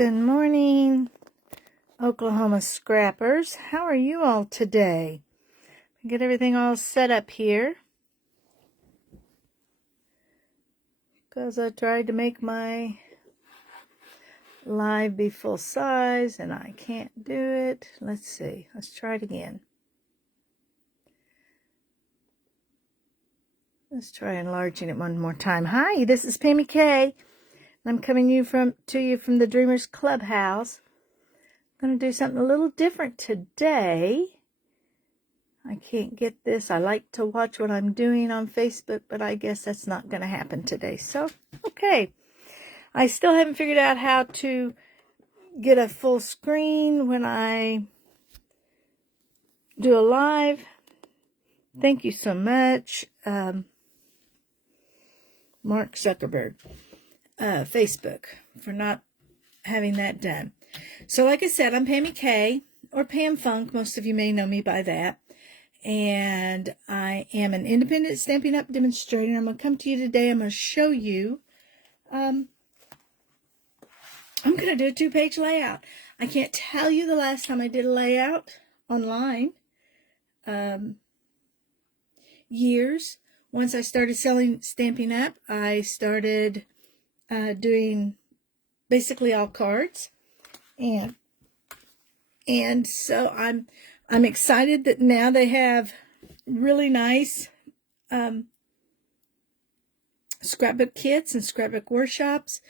Good morning, Oklahoma scrappers. How are you all today? Get everything all set up here because I tried to make my live be full size and I can't do it. Let's see. Let's try it again. Let's try enlarging it one more time. Hi, this is Pammy K. I'm coming to you from the Dreamers Clubhouse. I'm going to do something a little different today. I can't get this. I like to watch what I'm doing on Facebook, but I guess that's not going to happen today. So, okay. I still haven't figured out how to get a full screen when I do a live. Thank you so much, Mark Zuckerberg, Facebook, for not having that done. So like I said, I'm Pammy K, or Pam Funk. Most of you may know me by that. And I am an independent Stampin' Up! Demonstrator. I'm going to come to you today. I'm going to show you. I'm going to do a 2-page layout. I can't tell you the last time I did a layout online. Years. Once I started selling Stampin' Up!, I started doing basically all cards. And so I'm excited that now they have really nice scrapbook kits and scrapbook workshops.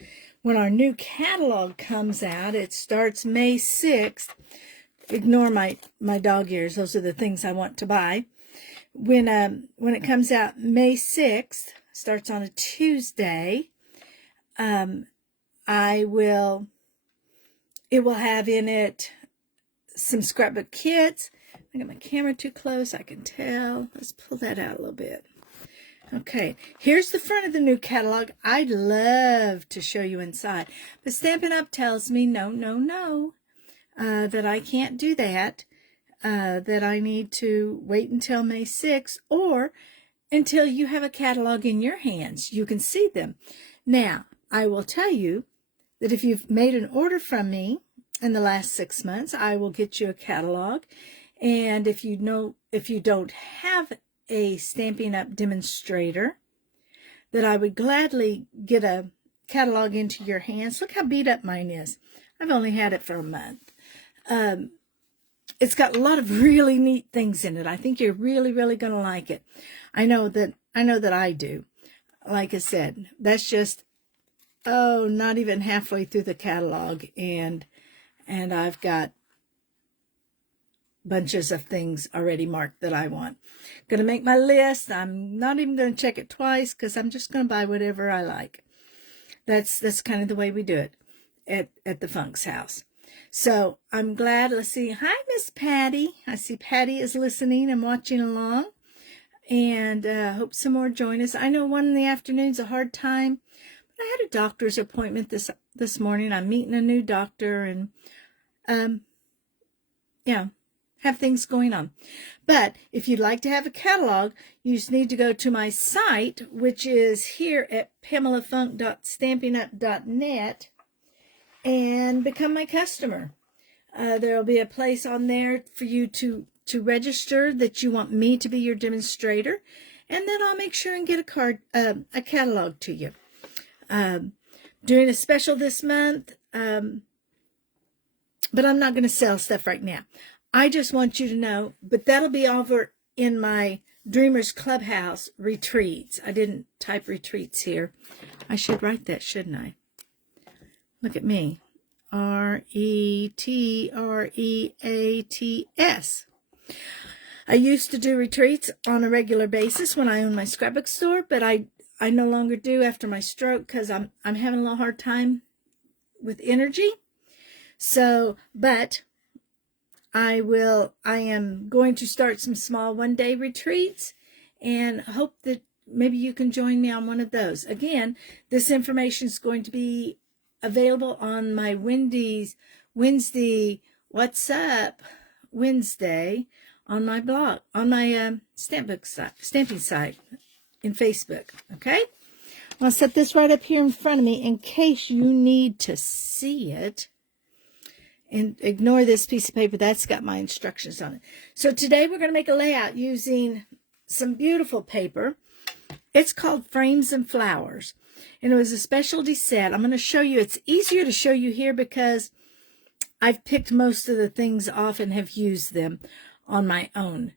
When our new catalog comes out, it starts May 6th. Ignore my dog ears. Those are the things I want to buy. When it comes out May 6th, starts on a Tuesday, it will have in it some scrapbook kits. I got my camera too close, I can tell. Let's pull that out a little bit. Okay, here's the front of the new catalog. I'd love to show you inside, but Stampin' Up! Tells me no, that I can't do that, that I need to wait until May 6th or until you have a catalog in your hands. You can see them. Now, I will tell you that if you've made an order from me in the last 6 months, I will get you a catalog. And if you don't have a Stampin' Up! Demonstrator, that I would gladly get a catalog into your hands. Look how beat up mine is. I've only had it for a month. It's got a lot of really neat things in it. I think you're really, really going to like it. I know that I do. Like I said, that's just, not even halfway through the catalog, and I've got bunches of things already marked that I want. Going to make my list. I'm not even going to check it twice because I'm just going to buy whatever I like. That's kind of the way we do it at the Funk's house. So I'm glad. Let's see. Hi, Miss Patty. I see Patty is listening and watching along. And hope some more join us. I know 1 in the afternoon's a hard time. But I had a doctor's appointment this morning. I'm meeting a new doctor and have things going on. But if you'd like to have a catalog, you just need to go to my site, which is here at pamelafunk.stampinup.net, and become my customer. There'll be a place on there for you to register that you want me to be your demonstrator, and then I'll make sure and get a catalog to you. Doing a special this month, but I'm not going to sell stuff right now. I just want you to know, but that'll be over in my Dreamers Clubhouse retreats. I didn't type retreats here. I should write that, shouldn't I? Look at me. RETREATS. I used to do retreats on a regular basis when I owned my scrapbook store, but I no longer do after my stroke because I'm having a little hard time with energy. So, but I am going to start some small one-day retreats and hope that maybe you can join me on one of those. Again, this information is going to be available on my Wednesday What's Up Wednesday on my blog, on my stamping site in Facebook. Okay, I'll set this right up here in front of me in case you need to see it. And ignore this piece of paper. That's got my instructions on it. So today we're going to make a layout using some beautiful paper. It's called Frames and Flowers. And it was a specialty set. I'm going to show you. It's easier to show you here because I've picked most of the things off and have used them on my own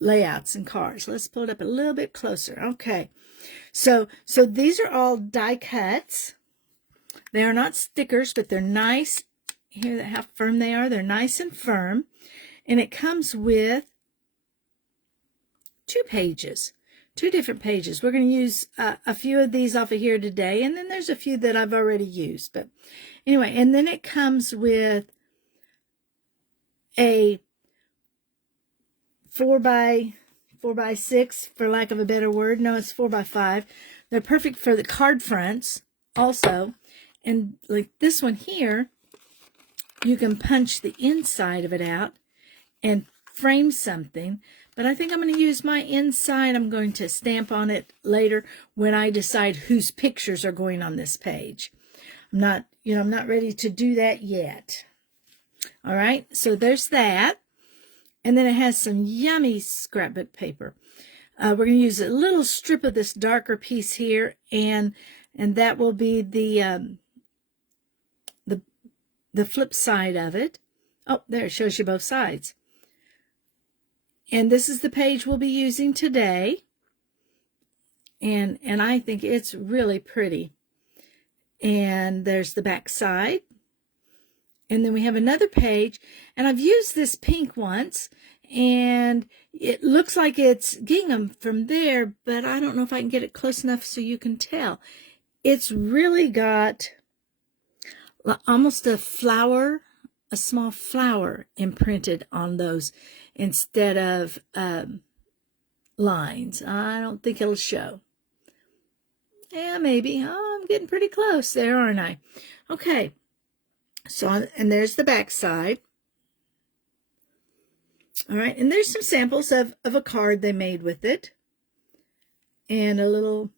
layouts and cards. Let's pull it up a little bit closer. Okay. So these are all die cuts. They are not stickers, but they're nice. Hear how firm they are? They're nice and firm. And it comes with 2 pages, 2 different pages. We're going to use a few of these off of here today, and then there's a few that I've already used. But anyway, and then it comes with a 4 by 6, for lack of a better word. No, it's 4 by 5. They're perfect for the card fronts also. And like this one here, you can punch the inside of it out and frame something. But I think I'm going to use my inside. I'm going to stamp on it later when I decide whose pictures are going on this page. I'm not ready to do that yet. All right, so there's that. And then it has some yummy scrapbook paper. We're going to use a little strip of this darker piece here, and that will be the flip side of it. Oh, there, it shows you both sides. And this is the page we'll be using today. And I think it's really pretty. And there's the back side. And then we have another page. And I've used this pink once. And it looks like it's gingham from there, but I don't know if I can get it close enough so you can tell. It's really got almost a flower, a small flower imprinted on those instead of lines. I don't think it'll show. Yeah, maybe. Oh, I'm getting pretty close there, aren't I? Okay. So, and there's the back side. All right, and there's some samples of a card they made with it. And a little,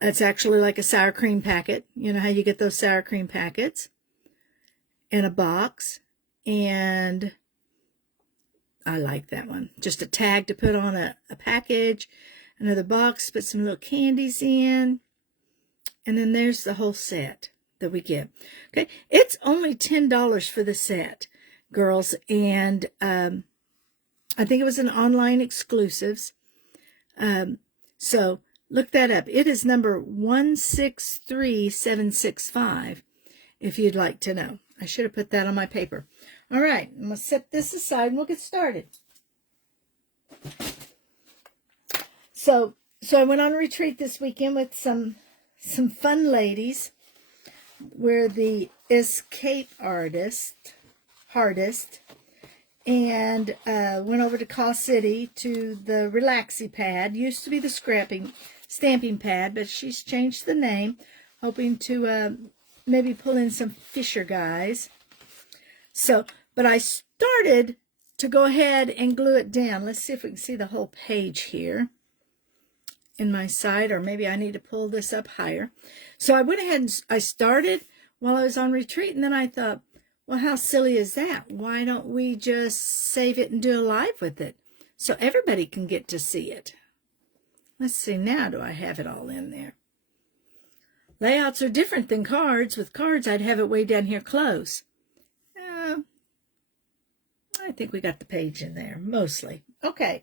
it's actually like a sour cream packet. You know how you get those sour cream packets? And a box. And I like that one. Just a tag to put on a package. Another box, put some little candies in. And then there's the whole set that we get. Okay, it's only $10 for the set, girls. And I think it was an online exclusives. So look that up. It is number 163765 if you'd like to know. I should have put that on my paper. All right, I'm going to set this aside and we'll get started. So I went on a retreat this weekend with some fun ladies. We're the escape artist, and went over to Caw City to the Relaxy Pad. Used to be the stamping pad, but she's changed the name, hoping to maybe pull in some Fisher guys. So, but I started to go ahead and glue it down. Let's see if we can see the whole page here in my side, or maybe I need to pull this up higher. So I went ahead and I started while I was on retreat, and then I thought, well, how silly is that? Why don't we just save it and do a live with it so everybody can get to see it? Let's see, now do I have it all in there? Layouts are different than cards. With cards, I'd have it way down here close. I think we got the page in there, mostly. Okay,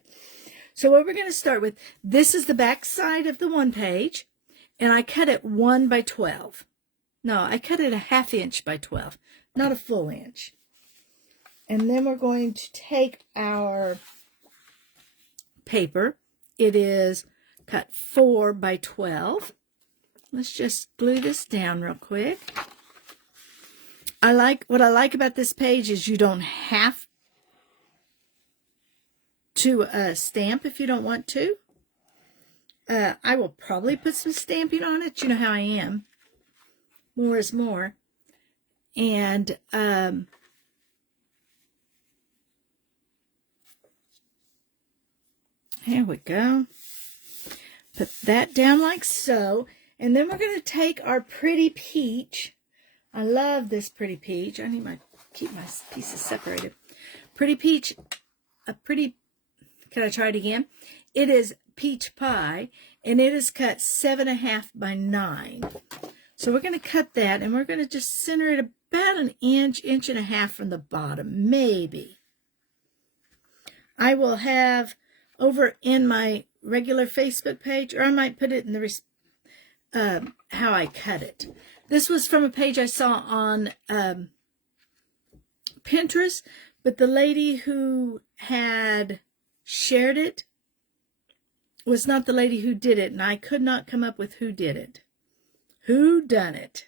so what we're going to start with, this is the back side of the one page, and I cut it 1 by 12. No, I cut it a 1/2 inch by 12, not a full inch. And then we're going to take our paper. It is cut 4 by 12. Let's just glue this down real quick. What I like about this page is you don't have to stamp if you don't want to. I will probably put some stamping on it. You know how I am. More is more. And here we go. Put that down like so. And then we're going to take our pretty peach. I love this Pretty Peach. I need keep my pieces separated. Pretty Peach, can I try it again? It is peach pie, and it is cut 7.5 by 9. So we're going to cut that, and we're going to just center it about an inch, inch and a half from the bottom, maybe. I will have over in my regular Facebook page, or I might put it in the how I cut it. This was from a page I saw on Pinterest, but the lady who had shared it was not the lady who did it, and I could not come up with who did it. Who done it?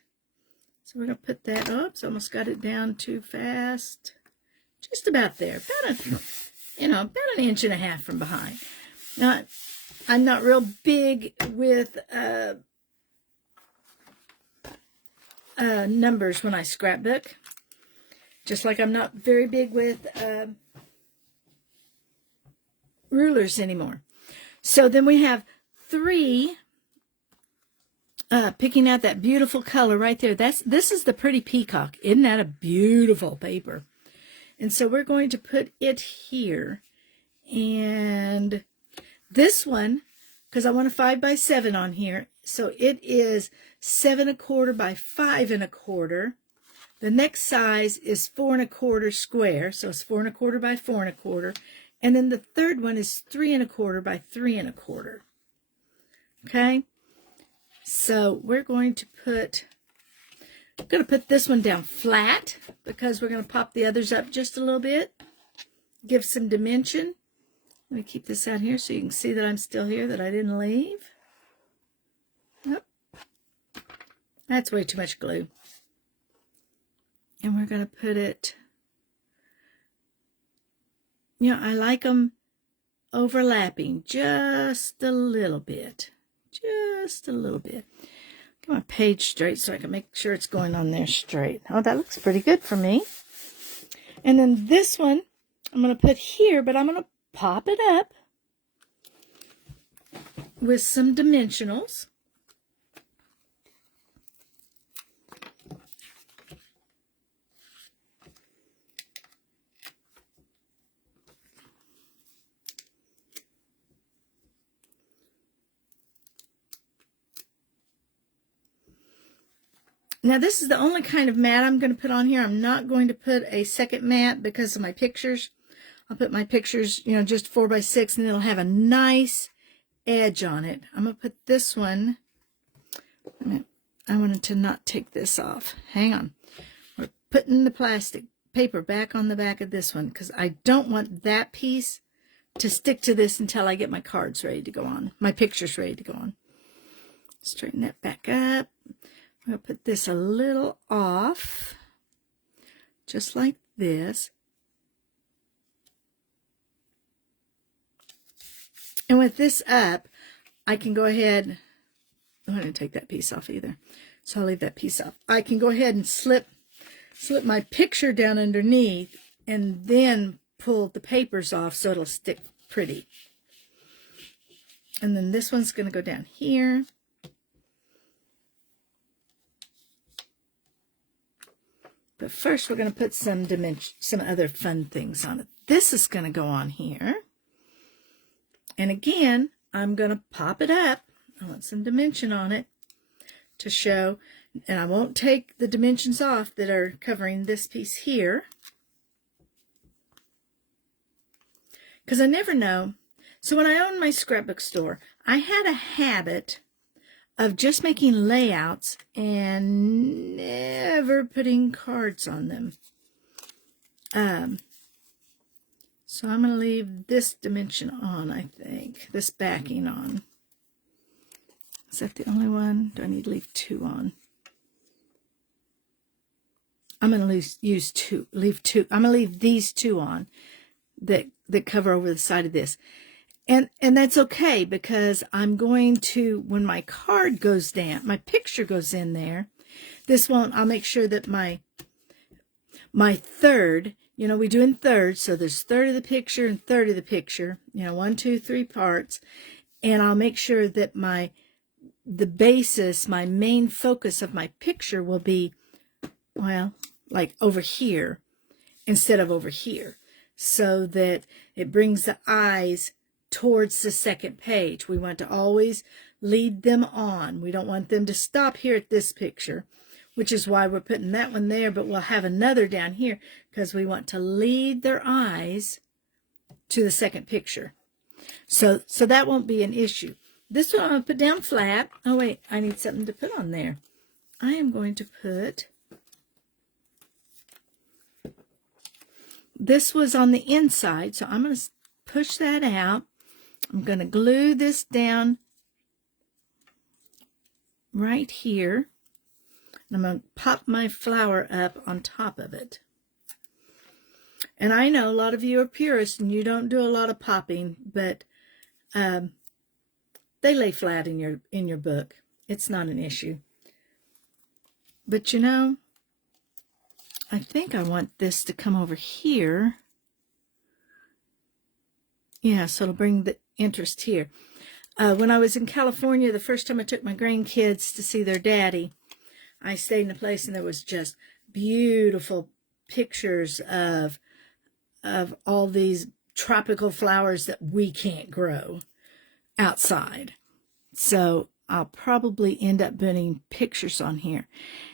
So we're going to put that, oops, almost got it down too fast. Just about there, about an inch and a half from behind. Now, I'm not real big with numbers when I scrapbook, just like I'm not very big with rulers anymore. So then we have 3, picking out that beautiful color right there. This is the Pretty Peacock. Isn't that a beautiful paper? And so we're going to put it here. And this one, because I want a 5 by 7 on here, so it is 7 1/4 by 5 1/4. The next size is 4 1/4 square, so it's 4 1/4 by 4 1/4. And then the third one is 3 1/4 by 3 1/4. Okay, so we're going to put, I'm going to put this one down flat because we're going to pop the others up just a little bit, give some dimension. Let me keep this out here so you can see that I'm still here, that I didn't leave. Yep. That's way too much glue. And we're going to put it, I like them overlapping just a little bit. Just a little bit. Get my page straight so I can make sure it's going on there straight. Oh, that looks pretty good for me. And then this one I'm going to put here, but I'm going to pop it up with some dimensionals. Now, this is the only kind of mat I'm going to put on here. I'm not going to put a second mat because of my pictures. I'll put my pictures, just 4 by 6, and it'll have a nice edge on it. I'm going to put this one. I wanted to not take this off. Hang on. We're putting the plastic paper back on the back of this one because I don't want that piece to stick to this until I get my cards ready to go on, my pictures ready to go on. Straighten that back up. I'm going to put this a little off, just like this. And with this up, I can go ahead, I didn't take that piece off either, so I'll leave that piece off. I can go ahead and slip my picture down underneath and then pull the papers off so it'll stick pretty. And then this one's going to go down here. But first, we're going to put some other fun things on it. This is going to go on here. And again, I'm going to pop it up. I want some dimension on it to show. And I won't take the dimensions off that are covering this piece here, because I never know. So when I owned my scrapbook store, I had a habit of just making layouts and never putting cards on them. So I'm going to leave this dimension on, I think. This backing on. Is that the only one? Do I need to leave 2 on? I'm going to leave 2. I'm going to leave these 2 on that cover over the side of this. And that's okay, because I'm going to, when my card goes down, my picture goes in there, this won't, I'll make sure that my third, we do in thirds, so there's third of the picture and third of the picture, 1, 2, 3 parts, and I'll make sure that the basis, my main focus of my picture will be well, like over here instead of over here, so that it brings the eyes towards the second page. We want to always lead them on. We don't want them to stop here at this picture, which is why we're putting that one there, but we'll have another down here because we want to lead their eyes to the second picture. So that won't be an issue. This one I'm going to put down flat. Oh, wait, I need something to put on there. I am going to put, this was on the inside, so I'm going to push that out. I'm going to glue this down right here. And I'm going to pop my flower up on top of it. And I know a lot of you are purists and you don't do a lot of popping, but they lay flat in your book. It's not an issue. But you know, I think I want this to come over here. Yeah, so it'll bring the interest here. When I was in California, the first time I took my grandkids to see their daddy, I stayed in a place and there was just beautiful pictures of all these tropical flowers that we can't grow outside. So I'll probably end up putting pictures on here.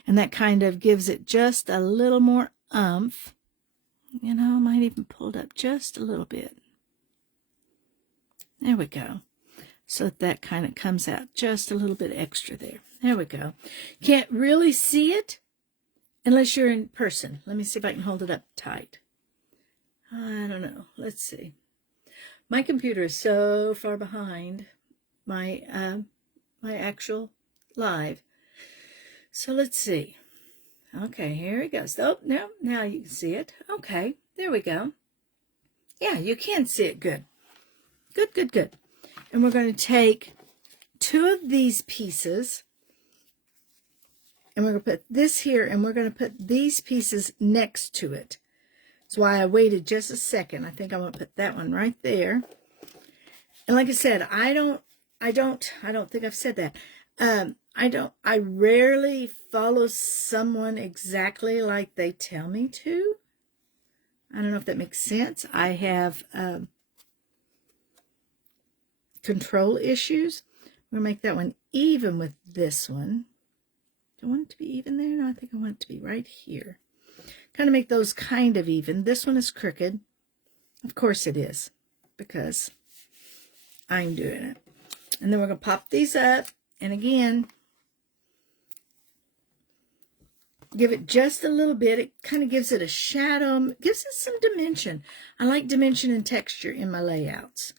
And that kind of gives it just a little more oomph. You know, I might even pull it up just a little bit. There we go. So that kind of comes out just a little bit extra there. There we go. Can't really see it unless you're in person. Let me see if I can hold it up tight. I don't know. Let's see. My computer is so far behind my my actual live. So let's see. Okay, here it goes. Oh, no, now you can see it. Okay, there we go. Yeah, you can see it good. Good, good, good. And we're going to take two of these pieces, and we're going to put this here, and we're going to put these pieces next to it. That's why I waited just a second. I think I'm going to put that one right there. And like I said, I don't think I've said that. I rarely follow someone exactly like they tell me to. I don't know if that makes sense. I have control issues. I'm going to make that one even with this one. Do I want it to be even there? No, I think I want it to be right here. Kind of make those kind of even. This one is crooked. Of course it is, because I'm doing it. And then we're going to pop these up. And again, give it just a little bit. It kind of gives it a shadow. Gives it some dimension. I like dimension and texture in my layouts.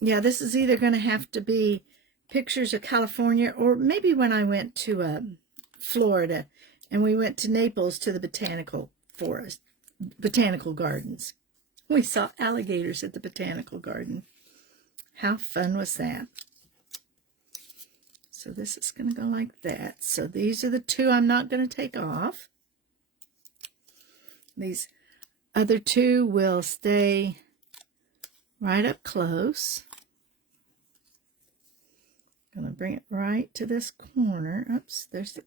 Yeah, this is either going to have to be pictures of California, or maybe when I went to Florida and we went to Naples to the botanical gardens. We saw alligators at the botanical garden. How fun was that? So this is going to go like that. So these are the two I'm not going to take off. These other two will stay right up close. I'm going to bring it right to this corner. Oops, there's the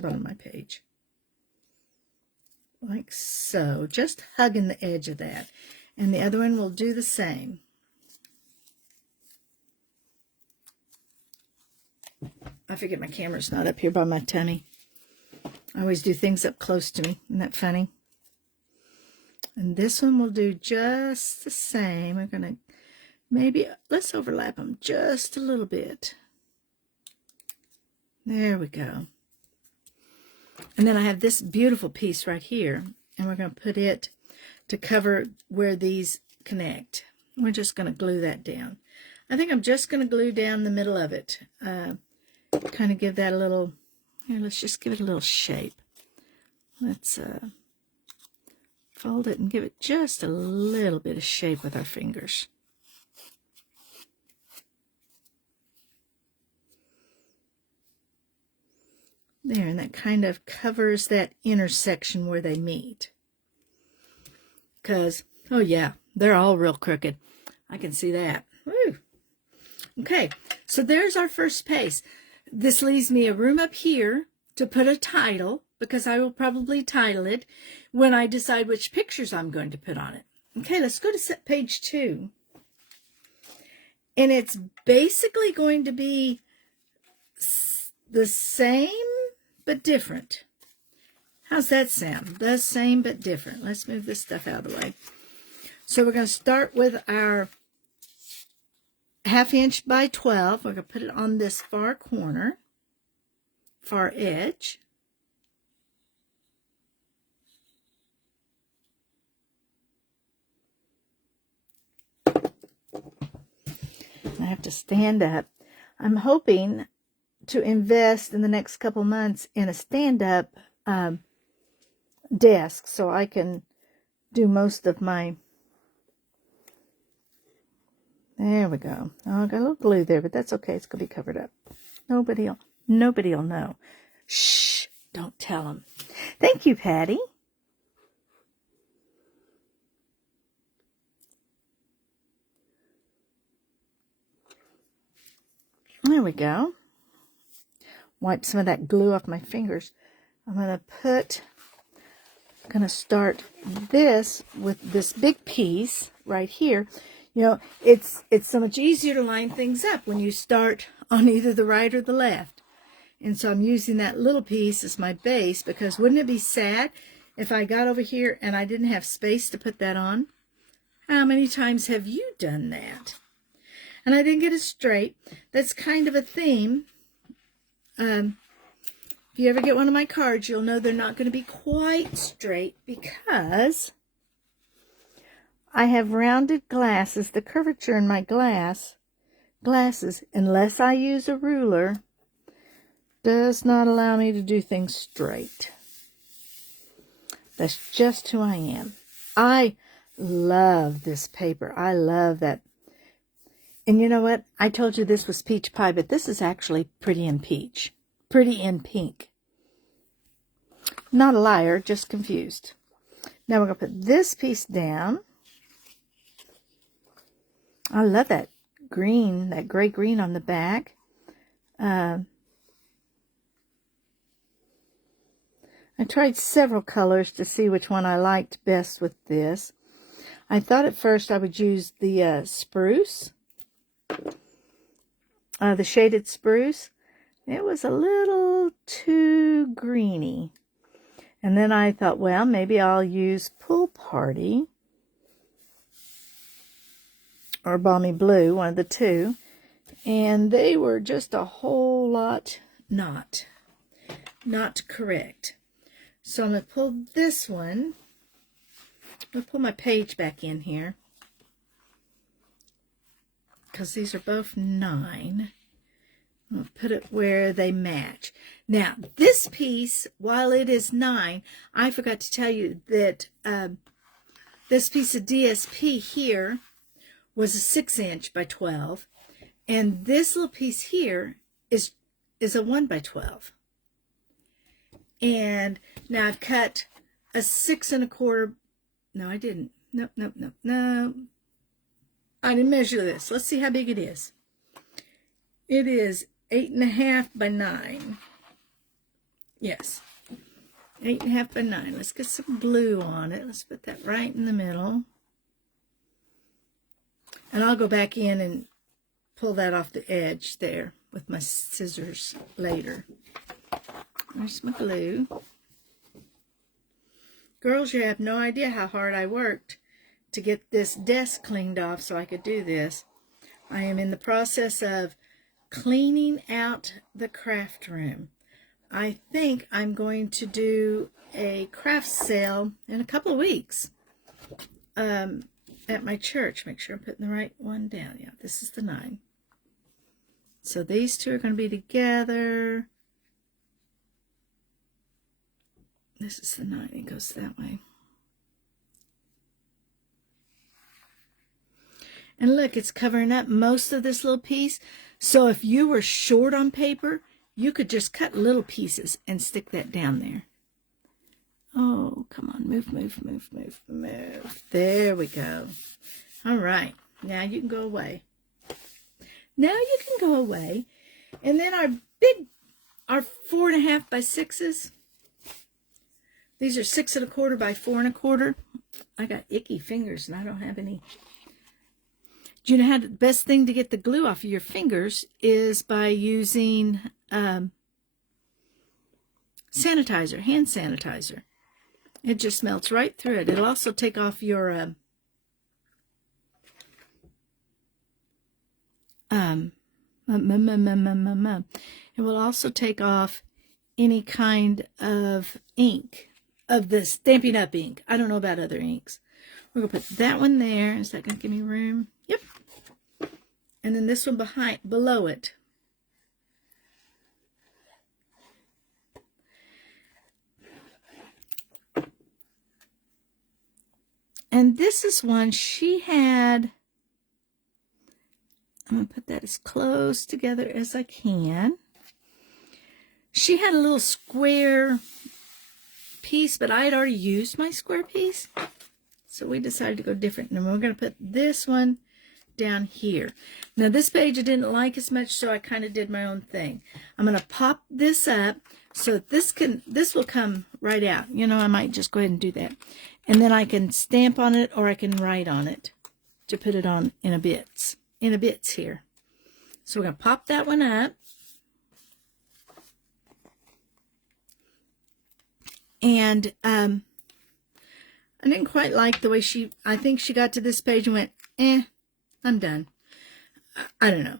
bottom of my page. Like so, just hugging the edge of that. And the other one will do the same. I forget my camera's not up here by my tummy. I always do things up close to me. Isn't that funny? And this one will do just the same. We're going to maybe, let's overlap them just a little bit. There we go. And then I have this beautiful piece right here, and we're going to put it to cover where these connect. We're just going to glue that down. I think I'm just going to glue down the middle of it. Kind of give that a little, here, let's just give it a little shape. Let's fold it and give it just a little bit of shape with our fingers. There, and that kind of covers that intersection where they meet. Because, oh yeah, they're all real crooked. I can see that. Okay, so there's our first piece. This leaves me a room up here to put a title, because I will probably title it when I decide which pictures I'm going to put on it. Okay, let's go to page 2. And it's basically going to be the same but different. How's that sound? The same but different. Let's move this stuff out of the way. So we're going to start with our 1/2 inch by 12. We're going to put it on this far corner, far edge. I have to stand up. I'm hoping to invest in the next couple months in a stand-up desk so I can do most of my... There we go. Oh, I got a little glue there, but that's okay. It's going to be covered up. Nobody'll know. Shh, don't tell them. Thank you, Patty. There we go. Wipe some of that glue off my fingers. I'm going to start this with this big piece right here. You know, it's so much easier to line things up when you start on either the right or the left. And so I'm using that little piece as my base, because wouldn't it be sad if I got over here and I didn't have space to put that on? How many times have you done that? And I didn't get it straight. That's kind of a theme. If you ever get one of my cards, you'll know they're not going to be quite straight because I have rounded glasses. The curvature in my glasses, unless I use a ruler, does not allow me to do things straight. That's just who I am. I love this paper. I love that. And you know what? I told you this was peach pie, but this is actually pretty in peach. Pretty in pink. Not a liar, just confused. Now we're going to put this piece down. I love that green, that gray green on the back. I tried several colors to see which one I liked best with this. I thought at first I would use the spruce, the shaded spruce. It was a little too greeny. And then I thought, well, maybe I'll use Pool Party or Balmy Blue, one of the two. And they were just a whole lot not correct. So I'm going to pull this one. I'm going to pull my page back in here, because these are both 9. I'm going to put it where they match. Now, this piece, while it is 9, I forgot to tell you that this piece of DSP here was a 6" by 12, and this little piece here is a 1 by 12. And now I've cut a 6 1/4. No, I didn't. Nope. I didn't measure this. Let's see how big it is. It is 8 1/2 by 9. Yes, 8 1/2 by 9. Let's get some glue on it. Let's put that right in the middle. And I'll go back in and pull that off the edge there with my scissors later. There's my glue. Girls, you have no idea how hard I worked to get this desk cleaned off so I could do this. I am in the process of cleaning out the craft room. I think I'm going to do a craft sale in a couple of weeks at my church. Make sure I'm putting the right one down. Yeah, this is the 9. So these two are going to be together. This is the 9. It goes that way. And look, it's covering up most of this little piece. So if you were short on paper, you could just cut little pieces and stick that down there. Oh, come on. Move. There we go. All right. Now you can go away. Now you can go away. And then our 4.5 by 6s. These are 6 1/4 by 4 1/4. I got icky fingers and I don't have any. Do you know how the best thing to get the glue off of your fingers is by using sanitizer, hand sanitizer. It just melts right through it. It'll also take off your it will also take off any kind of ink, of the Stampin' Up ink. I don't know about other inks. We're going to put that one there. Is that going to give me room? Yep. And then this one below it. And this is one she had. I'm going to put that as close together as I can. She had a little square piece, but I had already used my square piece. So we decided to go different. And we're going to put this one down here. Now this page I didn't like as much, so I kind of did my own thing. I'm going to pop this up so this will come right out. You know, I might just go ahead and do that. And then I can stamp on it or I can write on it to put it on in a bits here. So we're going to pop that one up. And I didn't quite like the way I think she got to this page and went, I'm done. I don't know.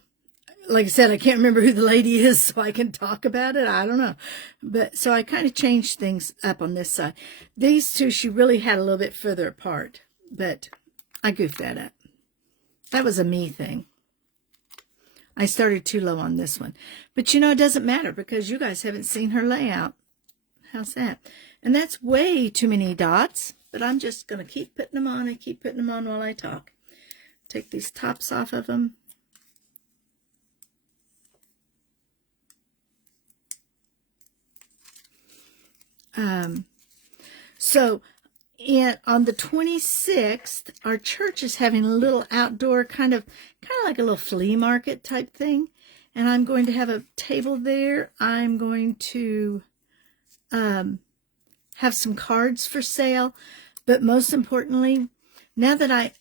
Like I said, I can't remember who the lady is, so I can talk about it. I don't know. But so I kind of changed things up on this side. These two, she really had a little bit further apart, but I goofed that up. That was a me thing. I started too low on this one. But you know, it doesn't matter because you guys haven't seen her layout. How's that? And that's way too many dots, but I'm just going to keep putting them on and keep putting them on while I talk. Take these tops off of them. So on the 26th, our church is having a little outdoor kind of like a little flea market type thing. And I'm going to have a table there. I'm going to have some cards for sale. But most importantly, now that I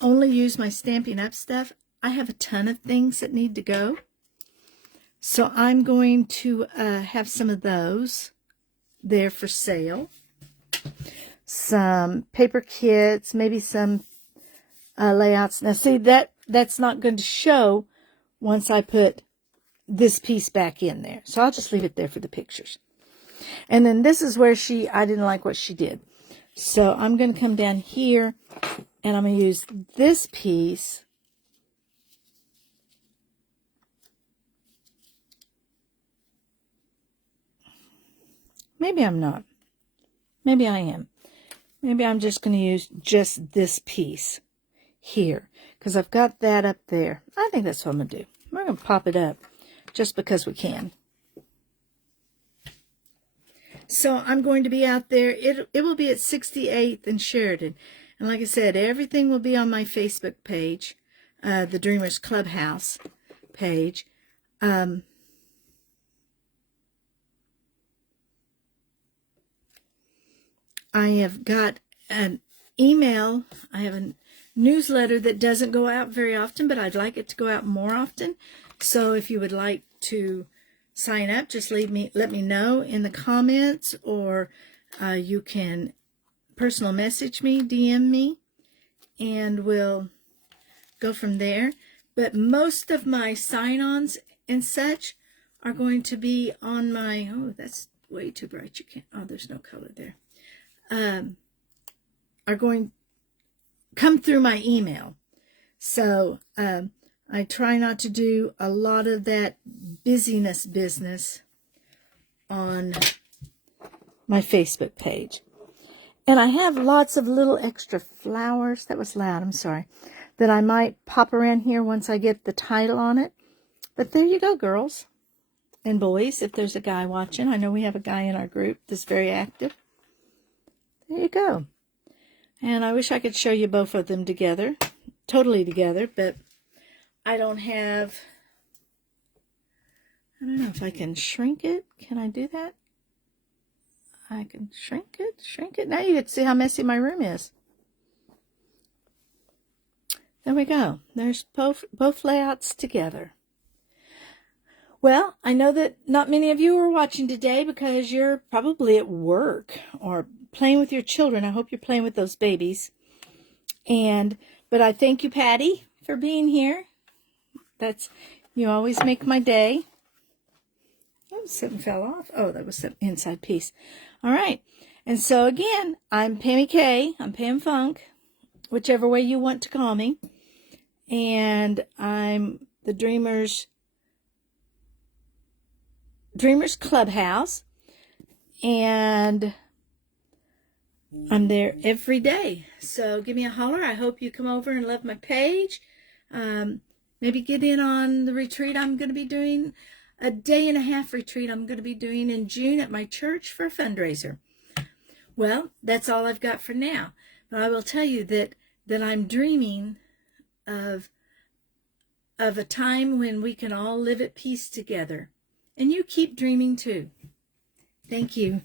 only use my Stampin' Up stuff, I have a ton of things that need to go. So I'm going to have some of those there for sale. Some paper kits, maybe some layouts. Now see, that's not going to show once I put this piece back in there. So I'll just leave it there for the pictures. And then this is where I didn't like what she did. So I'm going to come down here and I'm going to use this piece. Maybe I'm not. Maybe I am. Maybe I'm just going to use just this piece here because I've got that up there. I think that's what I'm going to do. We're going to pop it up just because we can. So I'm going to be out there. It will be at 68th and Sheridan. And like I said, everything will be on my Facebook page, the Dreamers Clubhouse page. I have got an email. I have a newsletter that doesn't go out very often, but I'd like it to go out more often. So if you would like to sign up, just let me know in the comments, or you can personal message me, DM me, and we'll go from there. But most of my sign-ons and such are going to be on my, oh, that's way too bright. You can't, oh, there's no color there. Are going come through my email. So I try not to do a lot of that busyness business on my Facebook page. And I have lots of little extra flowers. That was loud, I'm sorry. That I might pop around here once I get the title on it. But there you go, girls and boys, if there's a guy watching. I know we have a guy in our group that's very active. There you go. And I wish I could show you both of them together, totally together, but I don't know if I can shrink it. Can I do that? I can shrink it. Now you get to see how messy my room is. There we go. There's both layouts together. Well, I know that not many of you are watching today because you're probably at work or playing with your children. I hope you're playing with those babies. But I thank you, Patty, for being here. You always make my day. Oh, something fell off. Oh, that was the inside piece. All right. And so again, I'm Pammy K. I'm Pam Funk, whichever way you want to call me. And I'm the Dreamers Clubhouse. And I'm there every day. So give me a holler. I hope you come over and love my page. Maybe get in on the retreat I'm going to be doing. A 1.5-day retreat I'm going to be doing in June at my church for a fundraiser. Well, that's all I've got for now. But I will tell you that I'm dreaming of a time when we can all live at peace together. And you keep dreaming too. Thank you.